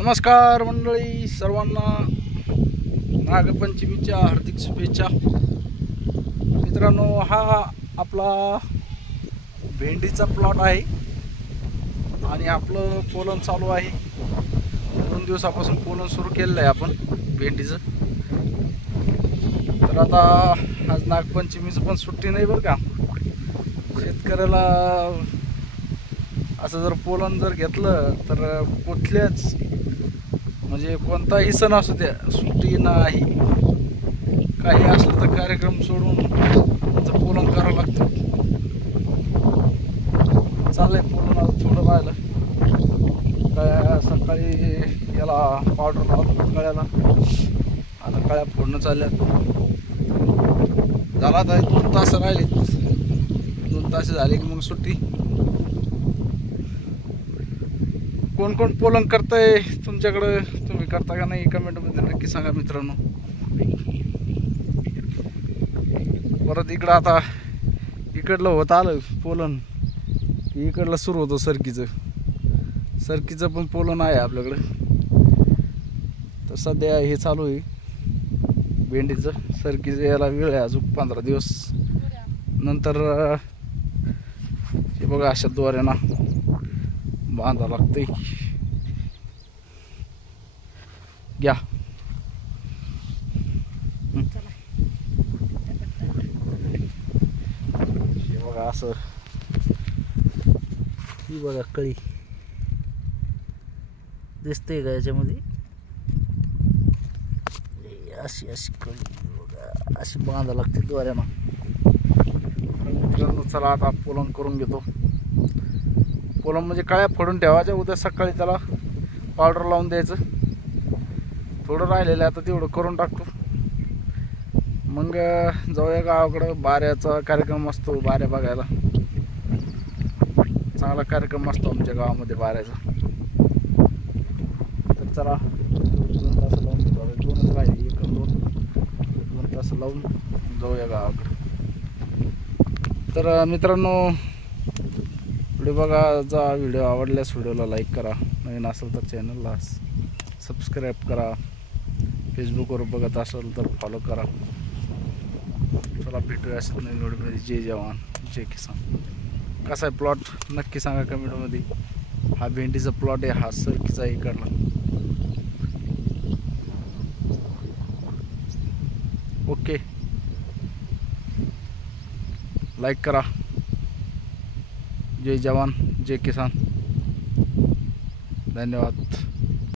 नमस्कार मंडळी, सर्वांना नागपंचमीच्या हार्दिक शुभेच्छा। मित्रांनो, हा आपला भेंडीचा प्लॉट आहे आणि आपलं पोलन चालू आहे। 2 दिवसापासून पोलन सुरू केलेलं आहे आपण भेंडीचं। तर आता आज नागपंचमीचं पण सुट्टी नाही बरं का। शेतकऱ्याला असं जर पोलन जर घेतलं तर कुठल्याच म्हणजे कोणताही सण असू द्या सुट्टी नाही। काही असलं तर कार्यक्रम सोडून त्याचं पोलन करावं लागतं। चाललंय पोलन, आता थोडं राहिलं काय। सकाळी याला पावडर लावतो कळ्याला, आता कळ्या फोडणं चालल्यात। झाला आता 2 तास राहिले, 2 तास झाले की मग सुट्टी। कोण कोण पोलन करताय तुमच्याकडे, तुम्ही करता का नाही कमेंटमध्ये नक्की सांगा मित्रांनो। परत इकडं आता इकडलं होत आलं पोलन, इकडलं सुरू होतं सरकीचं पण पोलन आहे आपल्याकडे। तर सध्या हे चालू आहे भेंडीचं। सरकीचं याला वेळ आहे अजून 15 दिवस नंतर। हे बघा अशा दोऱ्याना बांधा लागतंय। घ्या हे बघा असं, ही बघा कळी दिसते का याच्यामध्ये, अशी अशी कळी बघा, अशी बांधा लागते दोऱ्यानं। मित्रांनो चला आता पोलन करून घेतो। पोलन म्हणजे कळ्या फोडून ठेवायच्या, उद्या सकाळी त्याला पावडर लावून द्यायचं। थोडं राहिलेलं आता तेवढं करून टाकतो, मग जाऊया गावाकडं। बाऱ्याचा कार्यक्रम असतो, बाऱ्या बघायला चांगला कार्यक्रम असतो आमच्या गावामध्ये बाऱ्याचा। तर चला 2 तास लावून घेतो, 2च राहिले, 1 आणि 2 तास लावून जाऊया गावाकडं। तर मित्रांनो व्हिडिओ बघा, जा व्हिडिओ आवडल्यास व्हिडिओला लाईक करा, नवीन असेल तर चॅनलला सबस्क्राईब करा, फेसबुकवर बघत असेल तर फॉलो करा। चला भेटूया असं नवीन व्हिडिओमध्ये। जय जवान जय किसान। कसा आहे प्लॉट नक्की सांगा कमेंटमध्ये। हा भेंडीचा प्लॉट आहे, हा सरकीचा इकडला। ओके, लाईक करा। जय जवान जय किसान, धन्यवाद।